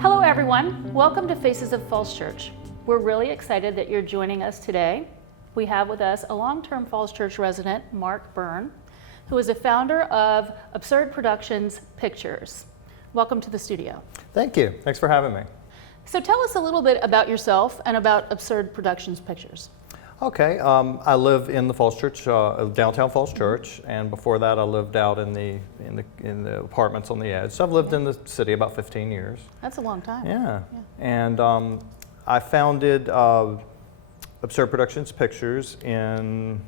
Hello everyone, welcome to Faces of Falls Church. We're really excited that you're joining us today. We have with us a long-term Falls Church resident, Mark Byrne, who is a founder of Absurd Productions Pictures. Welcome to the studio. Thank you, thanks for having me. So tell us a little bit about yourself and about Absurd Productions Pictures. Okay, I live in the Falls Church, downtown Falls Church, and before that I lived out in the apartments on the edge. So I've lived in the city about 15 years. That's a long time. Yeah. And I founded Absurd Productions Pictures in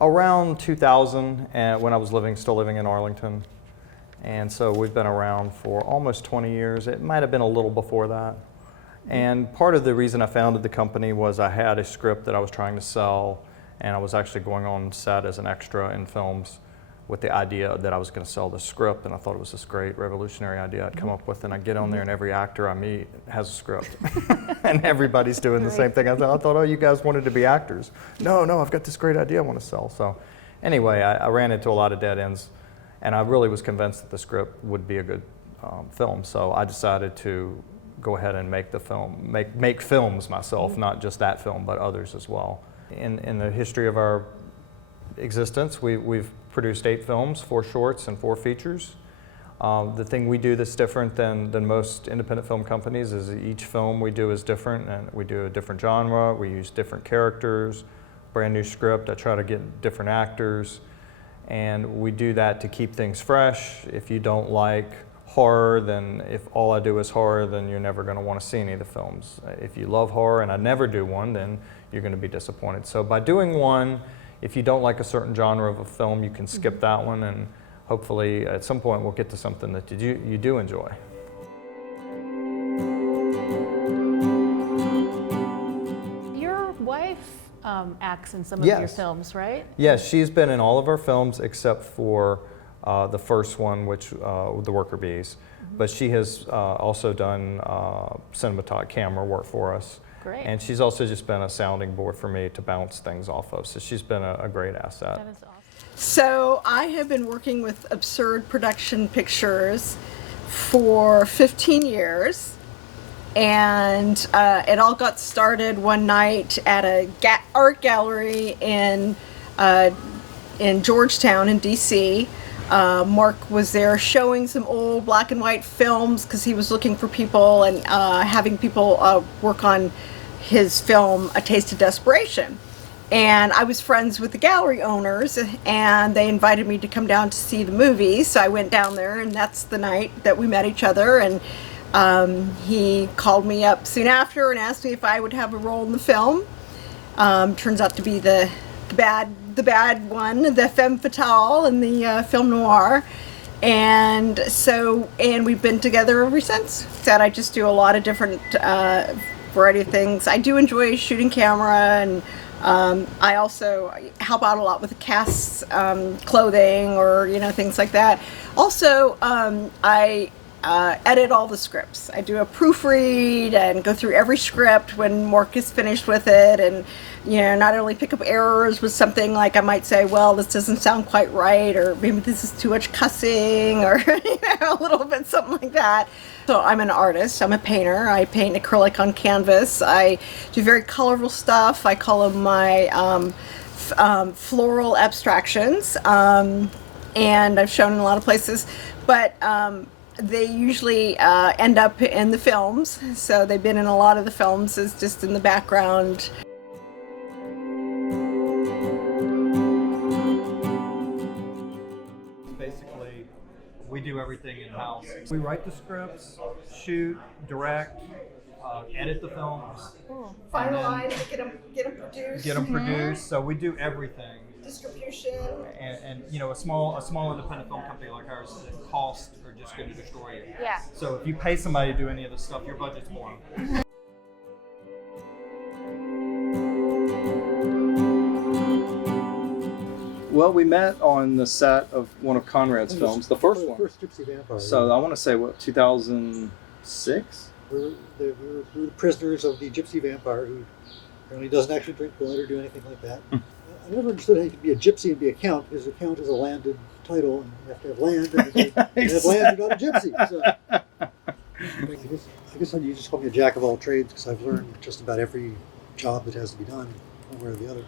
around 2000, and when I was still living in Arlington. And so we've been around for almost 20 years. It might have been a little before that. And part of the reason I founded the company was I had a script that I was trying to sell, and I was actually going on set as an extra in films with the idea that I was going to sell the script, and I thought it was this great revolutionary idea I'd come up with, and I get on there and every actor I meet has a script. And everybody's doing the same thing. I thought, oh, you guys wanted to be actors. No, I've got this great idea I want to sell. So anyway, I ran into a lot of dead ends, and I really was convinced that the script would be a good film. So I decided to go ahead and make the film, make films myself, not just that film, but others as well. In the history of our existence, we've produced 8 films, 4 shorts and 4 features. The thing we do that's different than most independent film companies is each film we do is different, and we do a different genre, we use different characters, brand new script, I try to get different actors, and we do that to keep things fresh. If you don't like horror, then if all I do is horror, then you're never going to want to see any of the films. If you love horror and I never do one, then you're going to be disappointed. So by doing one, if you don't like a certain genre of a film, you can skip that one, and hopefully at some point we'll get to something that you do enjoy. Your wife acts in some of your films, right? Yes, she's been in all of our films except for the first one, which The Worker Bees. But she has also done cinematography camera work for us. Great. And she's also just been a sounding board for me to bounce things off of. So she's been a great asset. That is awesome. So I have been working with Absurd Production Pictures for 15 years. And it all got started one night at a art gallery in Georgetown in DC. Mark was there showing some old black and white films because he was looking for people and having people work on his film, A Taste of Desperation. And I was friends with the gallery owners, and they invited me to come down to see the movie. So I went down there, and that's the night that we met each other. And he called me up soon after and asked me if I would have a role in the film. Turns out to be the bad one, the femme fatale in the film noir. And we've been together ever since. That I just do a lot of different variety of things. I do enjoy shooting camera, and I also help out a lot with the cast's clothing or things like that. Also, I edit all the scripts. I do a proofread and go through every script when Mark is finished with it, and not only pick up errors with something like I might say, well, this doesn't sound quite right, or maybe this is too much cussing, or a little bit something like that. So I'm an artist. I'm a painter. I paint acrylic on canvas. I do very colorful stuff. I call them my floral abstractions, and I've shown in a lot of places, but they usually end up in the films, so they've been in a lot of the films as just in the background. Basically, we do everything in-house. We write the scripts, shoot, direct, edit the films. Cool. Finalize, get them produced. So we do everything. Distribution. And a small independent film company like ours, the costs are just going to destroy you. Yeah. So if you pay somebody to do any of this stuff, your budget's blown. Well, we met on the set of one of Conrad's films, the first one. First Gypsy Vampire. So I want to say, 2006? We were the prisoners of the Gypsy Vampire, who apparently doesn't actually drink blood or do anything like that. I never understood how you could be a gypsy and be a count, because a count is a landed title, and you have to have land, and if you have land, you're not a gypsy. So I guess you just call me a jack of all trades because I've learned just about every job that has to be done, one way or the other.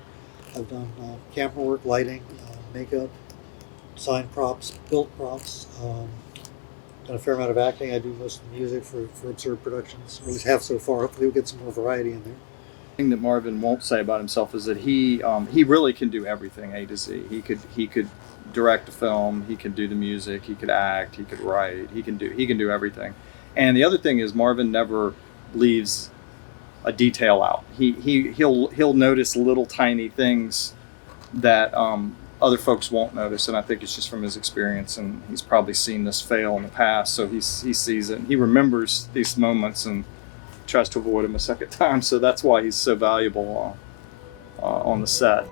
I've done camera work, lighting, makeup, sign props, built props. Done a fair amount of acting. I do most of the music for Absurd Productions, or at least have so far. Hopefully we'll get some more variety in there. The thing that Marvin won't say about himself is that he really can do everything A to Z. He could direct a film, he can do the music, he could act, he could write, he can do everything. And the other thing is Marvin never leaves a detail out. He'll notice little tiny things that other folks won't notice, and I think it's just from his experience, and he's probably seen this fail in the past, so he sees it and he remembers these moments and tries to avoid them a second time. So that's why he's so valuable on the set.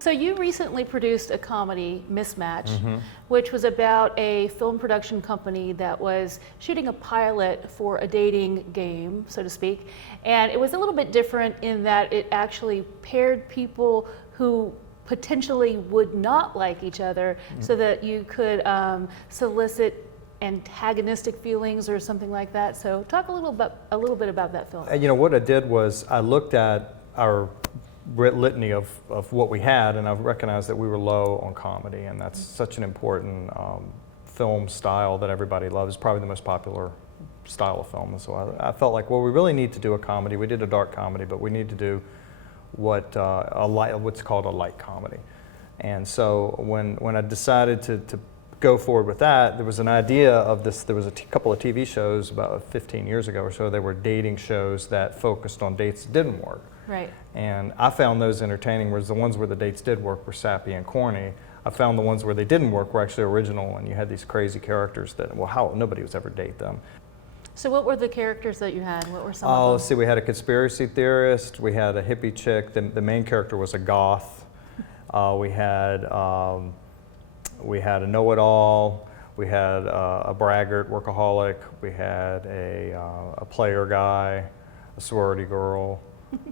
So you recently produced a comedy, Mismatch, which was about a film production company that was shooting a pilot for a dating game, so to speak. And it was a little bit different in that it actually paired people who potentially would not like each other so that you could solicit antagonistic feelings or something like that. So talk a little bit about that film. You know, what I did was I looked at our litany of what we had, and I recognized that we were low on comedy, and that's such an important film style that everybody loves. It's probably the most popular style of film. And so I felt like, well, we really need to do a comedy. We did a dark comedy, but we need to do what's called a light comedy. And so when I decided to go forward with that, there was an idea of this. There was a couple of TV shows about 15 years ago or so. They were dating shows that focused on dates that didn't work. Right. And I found those entertaining, whereas the ones where the dates did work were sappy and corny. I found the ones where they didn't work were actually original, and you had these crazy characters that, well, how nobody was ever date them. So what were the characters that you had? What were some Oh, of them? let's see, we had a conspiracy theorist, we had a hippie chick, the main character was a goth, we had a know-it-all, we had a braggart, workaholic, we had a player guy, a sorority girl,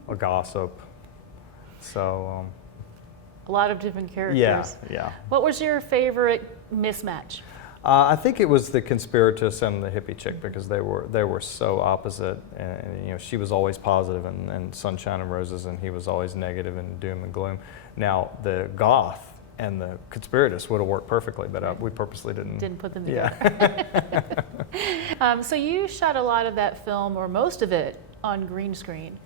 a gossip. So A lot of different characters. yeah. What was your favorite Mismatch? I think it was the conspirators and the hippie chick, because they were so opposite, and you know, she was always positive and sunshine and roses, and he was always negative and doom and gloom. Now the goth and the conspirators would have worked perfectly, but we purposely didn't Put them together. Yeah. So you shot a lot of that film, or most of it, on green screen.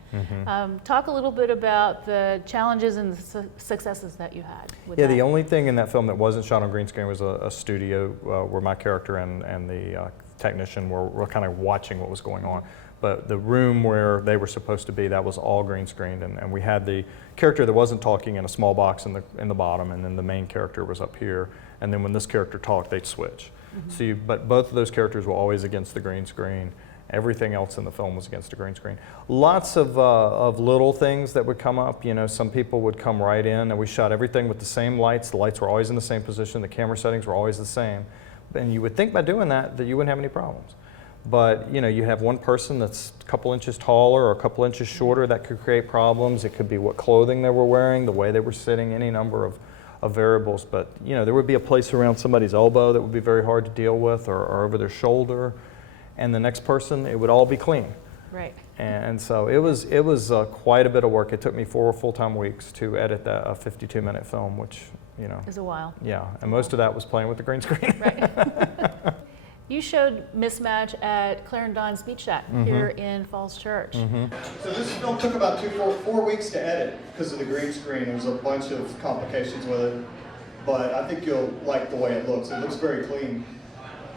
Talk a little bit about the challenges and the successes that you had with that. The only thing in that film that wasn't shot on green screen was a studio where my character and the technician were kind of watching what was going on. But the room where they were supposed to be, that was all green screened, and we had the character that wasn't talking in a small box in the bottom, and then the main character was up here. And then when this character talked, they'd switch. So but both of those characters were always against the green screen. Everything else in the film was against a green screen. Lots of little things that would come up. You know, some people would come right in, and we shot everything with the same lights. The lights were always in the same position. The camera settings were always the same. And you would think by doing that you wouldn't have any problems. But you know, you have one person that's a couple inches taller or a couple inches shorter, that could create problems. It could be what clothing they were wearing, the way they were sitting, any number of variables. But you know, there would be a place around somebody's elbow that would be very hard to deal with, or over their shoulder. And the next person, it would all be clean. Right. And so it was quite a bit of work. It took me 4 full-time weeks to edit a 52-minute film, which, you know. Is a while. Yeah, and most of that was playing with the green screen. Right. You showed Mismatch at Clarendon's Beach Shack here in Falls Church. So this film took about 4 weeks to edit because of the green screen. There was a bunch of complications with it, but I think you'll like the way it looks. It looks very clean.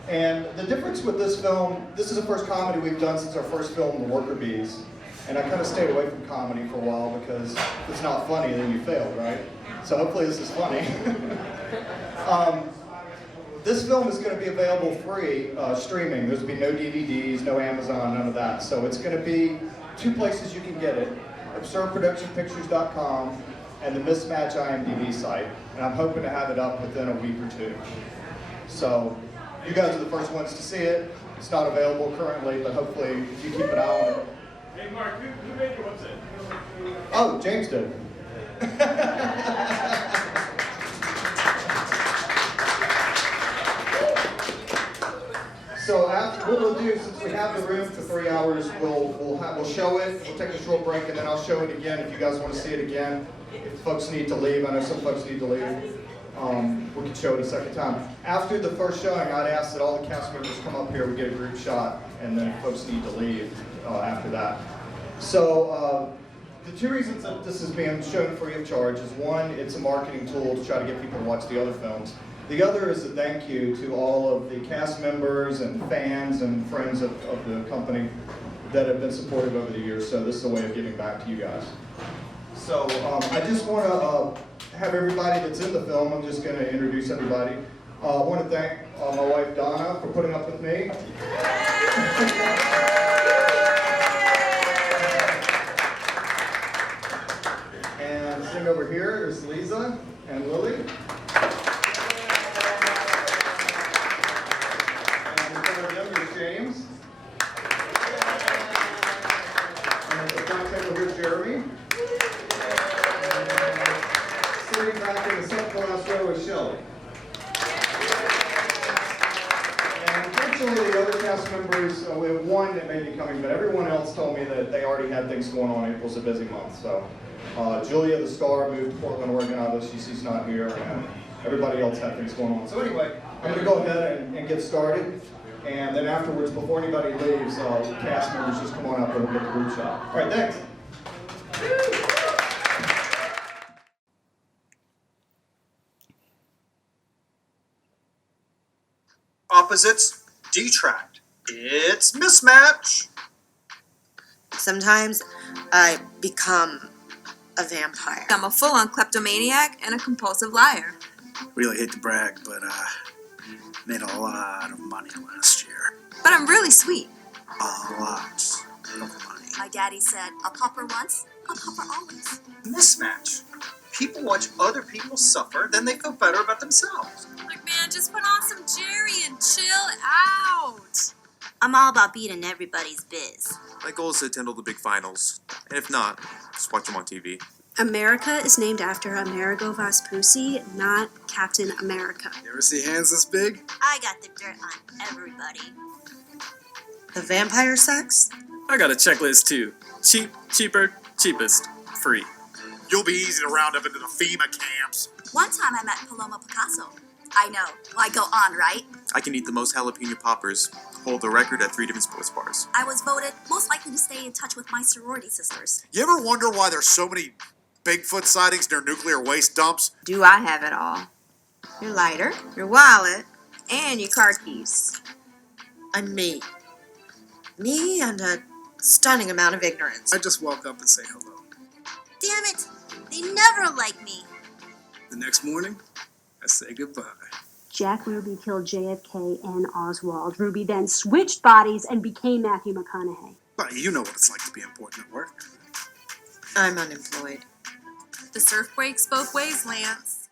And the difference with this film, this is the first comedy we've done since our first film, The Worker Bees. And I kind of stayed away from comedy for a while because if it's not funny, then you failed, right? So hopefully this is funny. This film is going to be available free streaming. There's going to be no DVDs, no Amazon, none of that. So it's going to be 2 places you can get it: AbsurdProductionPictures.com and the Mismatch IMDb site. And I'm hoping to have it up within a week or 2. So you guys are the first ones to see it. It's not available currently, but hopefully if you keep an eye on it. Hey Mark, who made your website? Oh, James did. what we'll do, since we have the room for 3 hours, we'll show it, we'll take a short break, and then I'll show it again if you guys want to see it again. If folks need to leave, I know some folks need to leave, we can show it a second time. After the first showing, I'd ask that all the cast members come up here, we get a group shot, and then if folks need to leave after that. So the two reasons that this is being shown free of charge is one, it's a marketing tool to try to get people to watch the other films. The other is a thank you to all of the cast members and fans and friends of the company that have been supportive over the years. So this is a way of giving back to you guys. So I just want to have everybody that's in the film, I'm just going to introduce everybody. I want to thank my wife Donna for putting up with me. And sitting over here is Lisa and Lily. And in front of them is James. And at the front table here's Jeremy. Sitting back in the second last row is Shelley. And unfortunately, the other cast members, we have one that may be coming, but everyone else told me that they already had things going on. April's a busy month, so. Julia, the star, moved to Portland, Oregon, although she's not here, and everybody else had things going on. So anyway, I'm going to go ahead and get started, and then afterwards, before anybody leaves, cast members just come on up and we'll get the group shot. All right, thanks. Opposites detract. It's Mismatch. Sometimes I become a vampire. I'm a full-on kleptomaniac and a compulsive liar. Really hate to brag, but made a lot of money last year. But I'm really sweet. A lot of money. My daddy said, a pauper once, a pauper always. Mismatch. People watch other people suffer, then they feel better about themselves. Like, man, just put on some Jerry and chill out. I'm all about beating everybody's biz. My goal is to attend all the big finals, and if not, just watch them on TV. America is named after Amerigo Vespucci, not Captain America. You ever see hands this big? I got the dirt on everybody. The vampire sex? I got a checklist too. Cheap, cheaper, cheapest, free. You'll be easy to round up into the FEMA camps. One time I met Paloma Picasso. I know. Why go on, right? I can eat the most jalapeno poppers, hold the record at 3 different sports bars. I was voted most likely to stay in touch with my sorority sisters. You ever wonder why there's so many Bigfoot sightings near nuclear waste dumps? Do I have it all? Your lighter, your wallet, and your car keys. I'm me. Me and a stunning amount of ignorance. I just walk up and say hello. Damn it! They never like me. The next morning, I say goodbye. Jack Ruby killed JFK and Oswald. Ruby then switched bodies and became Matthew McConaughey. But you know what it's like to be important at work. I'm unemployed. The surf breaks both ways, Lance.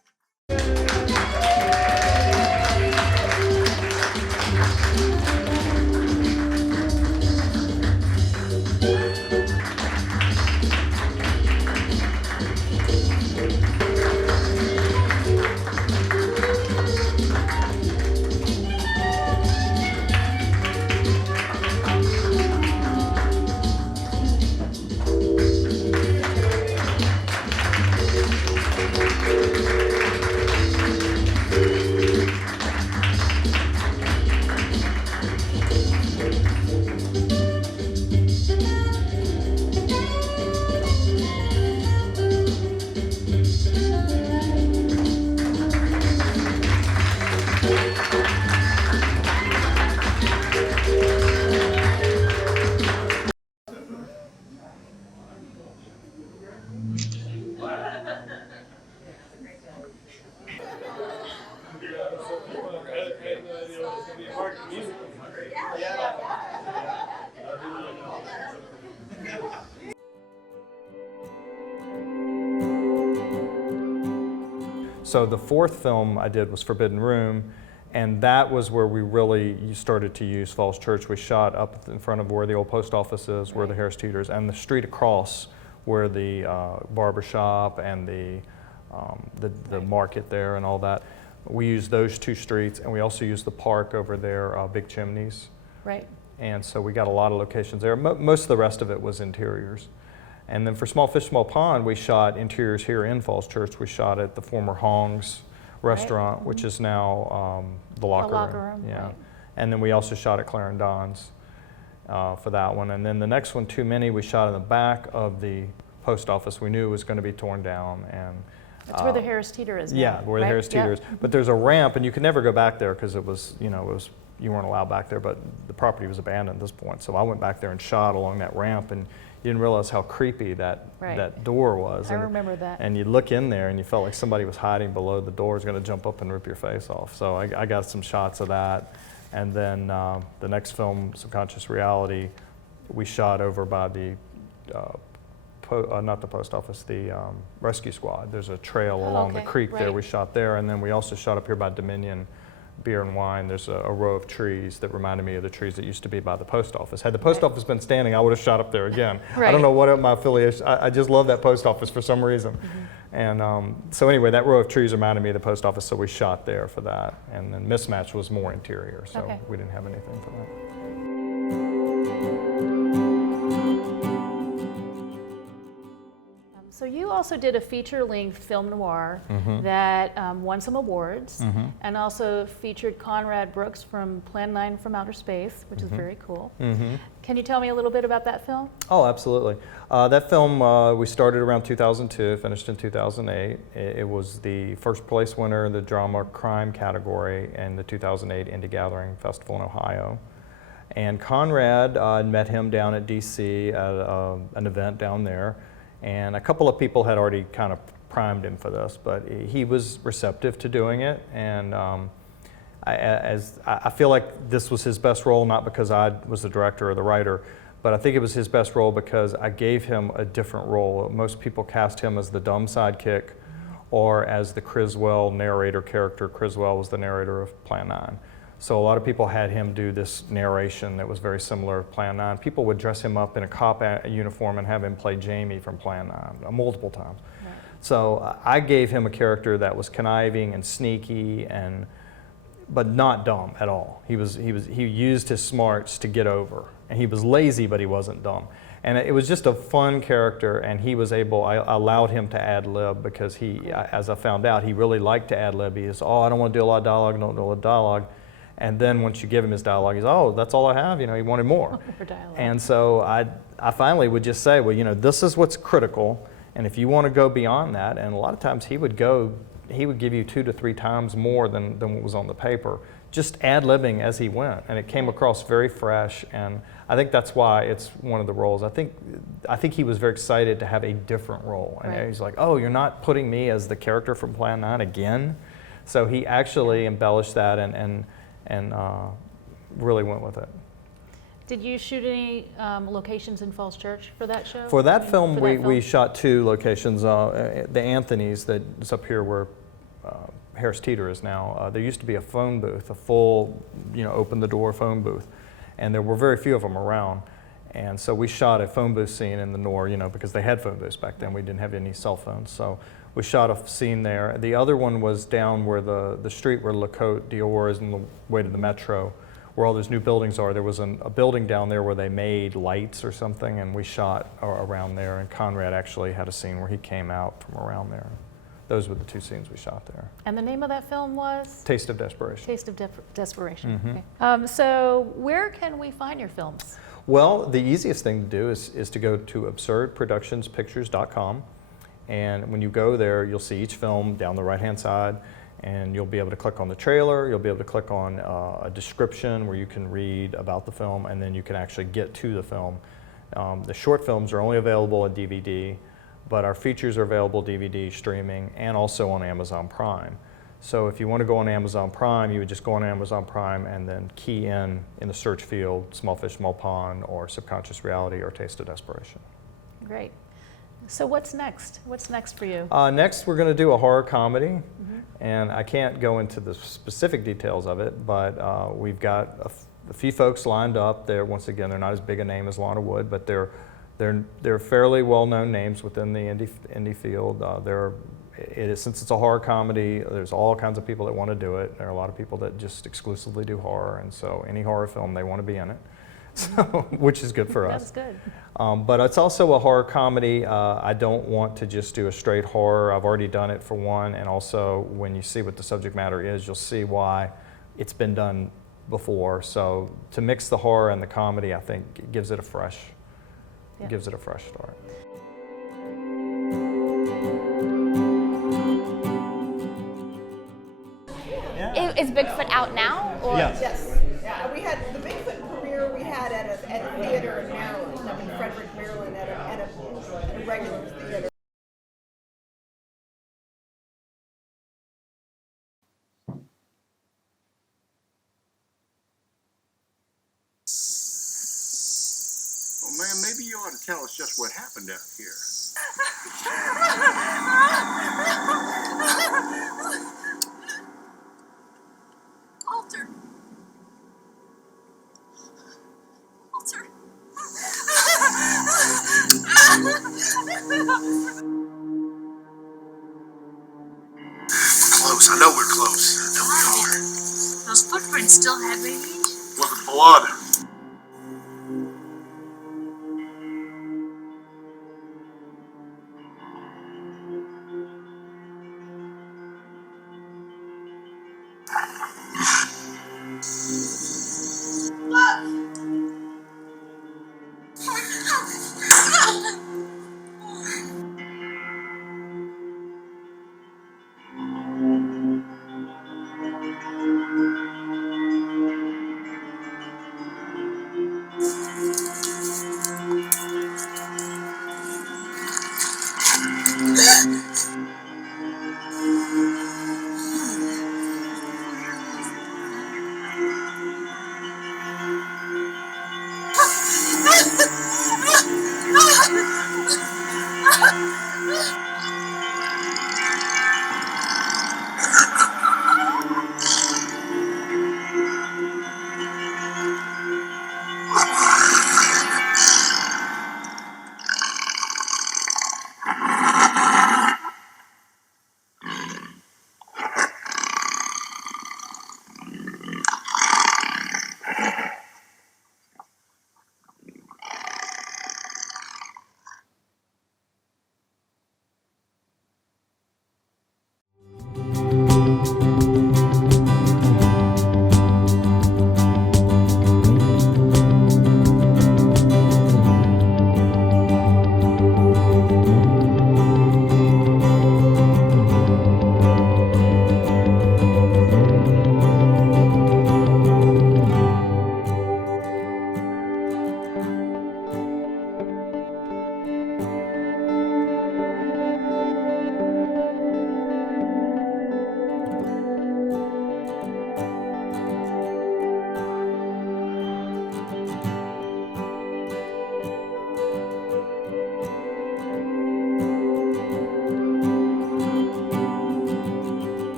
So the fourth film I did was Forbidden Room, and that was where we really started to use Falls Church. We shot up in front of where the old post office is, where the Harris Teeters, and the street across where the barber shop and the market there and all that. We used those two streets, and we also used the park over there, Big Chimneys. Right. And so we got a lot of locations there. Most of the rest of it was interiors. And then for Small Fish, Small Pond, we shot interiors here in Falls Church. We shot at the former Hong's restaurant, Right. which is now the locker room. Yeah. Right. And then we also shot at Clarendon's for that one. And then the next one, Too Many, we shot in the back of the post office. We knew it was going to be torn down. And That's where the Harris Teeter is now. yeah, where the right? Harris Teeter is. But there's a ramp, and you could never go back there because it was, you weren't allowed back there, but the property was abandoned at this point. So I went back there and shot along that ramp, and you didn't realize how creepy that door was. I remember that. And you look in there, and you felt like somebody was hiding below the door, was going to jump up and rip your face off. So I got some shots of that. And then the next film, Subconscious Reality, we shot over by the not the post office, the rescue squad. There's a trail along the creek there. We shot there, and then we also shot up here by Dominion Beer and Wine. There's a row of trees that reminded me of the trees that used to be by the post office. Had the post office been standing, I would have shot up there again. I don't know what my affiliation, I just love that post office for some reason. And so anyway, that row of trees reminded me of the post office, so we shot there for that. And then Mismatch was more interior, so we didn't have anything for that. So you also did a feature-length film noir that won some awards and also featured Conrad Brooks from Plan 9 from Outer Space, which is very cool. Can you tell me a little bit about that film? Oh, absolutely. That film, we started around 2002, finished in 2008. It was the first place winner in the drama crime category in the 2008 Indie Gathering Festival in Ohio. And Conrad, I met him down at DC at an event down there. And a couple of people had already kind of primed him for this, but he was receptive to doing it. And I feel like this was his best role, not because I was the director or the writer, but I think it was his best role because I gave him a different role. Most people cast him as the dumb sidekick or as the Criswell narrator character. Criswell was the narrator of Plan 9. So a lot of people had him do this narration that was very similar to Plan 9. People would dress him up in a cop uniform and have him play Jamie from Plan 9 multiple times. Right. So I gave him a character that was conniving and sneaky, but not dumb at all. He used his smarts to get over, and he was lazy, but he wasn't dumb. And it was just a fun character, and he was able, I allowed him to ad-lib because as I found out, he really liked to ad-lib. He was, I don't want to do a lot of dialogue, don't do a lot of dialogue. And then once you give him his dialogue, he's, that's all I have. He wanted more. And so I finally would just say, well, this is what's critical. And if you want to go beyond that, and a lot of times he would give you 2 to 3 times more than what was on the paper, just ad-libbing as he went. And it came across very fresh. And I think that's why it's one of the roles. I think he was very excited to have a different role. And he's like, you're not putting me as the character from Plan 9 again? So he actually embellished that and really went with it. Did you shoot any locations in Falls Church for that show? For that film, we shot 2 locations. The Anthony's that's up here where Harris Teeter is now. There used to be a phone booth, a full, open the door phone booth. And there were very few of them around. And so we shot a phone booth scene in the Nor, because they had phone booths back then. We didn't have any cell phones. So we shot a scene there. The other one was down where the street where Lacote Dior is on the way to the metro, where all those new buildings are. There was a building down there where they made lights or something, and we shot around there. And Conrad actually had a scene where he came out from around there. Those were the 2 scenes we shot there. And the name of that film was? Taste of Desperation. Taste of Desperation. Okay. So where can we find your films? Well, the easiest thing to do is to go to absurdproductionspictures.com. And when you go there, you'll see each film down the right-hand side, and you'll be able to click on the trailer, you'll be able to click on a description where you can read about the film, and then you can actually get to the film. The short films are only available on DVD, but our features are available DVD, streaming, and also on Amazon Prime. So if you want to go on Amazon Prime, you would just go on Amazon Prime and then key in the search field, Small Fish, Small Pond, or Subconscious Reality, or Taste of Desperation. Great. So what's next? What's next for you? Next, we're going to do a horror comedy, and I can't go into the specific details of it, but we've got a few folks lined up. Once again, they're not as big a name as Lana Wood, but they're fairly well-known names within the indie field. since it's a horror comedy, there's all kinds of people that want to do it. There are a lot of people that just exclusively do horror, and so any horror film, they want to be in it, so, which is good for us. That's good. But it's also a horror comedy. I don't want to just do a straight horror. I've already done it for one, and also when you see what the subject matter is, you'll see why it's been done before. So to mix the horror and the comedy, I think it gives it a fresh, start. Is Bigfoot out now? Or? Yes. Yeah, we had the Bigfoot premiere we had at a theater in Maryland, up in Frederick, Maryland, at a regular theater. Well, man, maybe you ought to tell us just what happened out here. Alter. Alter. Close. I know we're close. I know we are. Those footprints still have radiation. Wasn't blood.